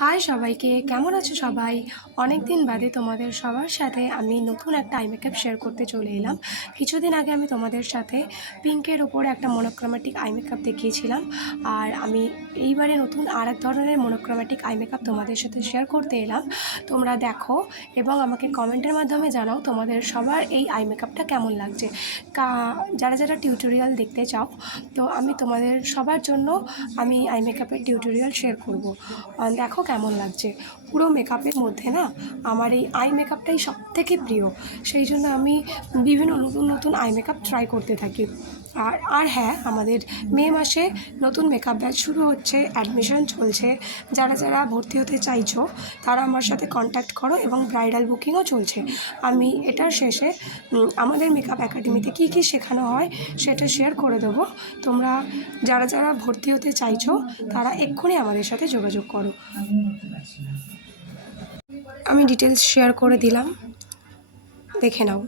High সবাইকে, কেমন আছো সবাই? অনেক দিন বাদে তোমাদের সবার সাথে আমি নতুন একটা আই মেকআপ শেয়ার করতে চলে এলাম। কিছুদিন আগে আমি তোমাদের সাথে পিঙ্কের উপরে একটা মনোক্রোম্যাটিক আই মেকআপ দেখিয়েছিলাম। আর আমি এইবারে নতুন আরেক ধরনের মনোক্রোম্যাটিক আই মেকআপ তোমাদের সাথে শেয়ার করতে এলাম। তোমরা দেখো এবং আমাকে কমেন্টের মাধ্যমে জানাও তোমাদের সবার এই আই মেকআপটা কেমন লাগছে। যারা যারা টিউটোরিয়াল দেখতে চাও, তো আমি তোমাদের সবার জন্য আমি আই মেকআপের টিউটোরিয়াল শেয়ার করব। দেখো কেমন লাগছে। পুরো মেকআপের মধ্যে না আমার এই আই মেকআপটাই সবথেকে প্রিয়। সেই জন্য আমি বিভিন্ন নতুন নতুন আই মেকআপ ট্রাই করতে থাকি। আর হ্যাঁ, আমাদের মে মাসে নতুন মেকআপ ব্যাচ শুরু হচ্ছে, অ্যাডমিশন চলছে। যারা যারা ভর্তি হতে চাইছো তারা আমার সাথে কন্ট্যাক্ট করো এবং ব্রাইডাল বুকিংও চলছে। আমি এটার শেষে আমাদের মেকআপ একাডেমিতে কী কী শেখানো হয় সেটা শেয়ার করে দেবো। তোমরা যারা যারা ভর্তি হতে চাইছো তারা এক্ষুনি আমাদের সাথে যোগাযোগ করো। আমি ডিটেলস শেয়ার করে দিলাম, দেখে নাও।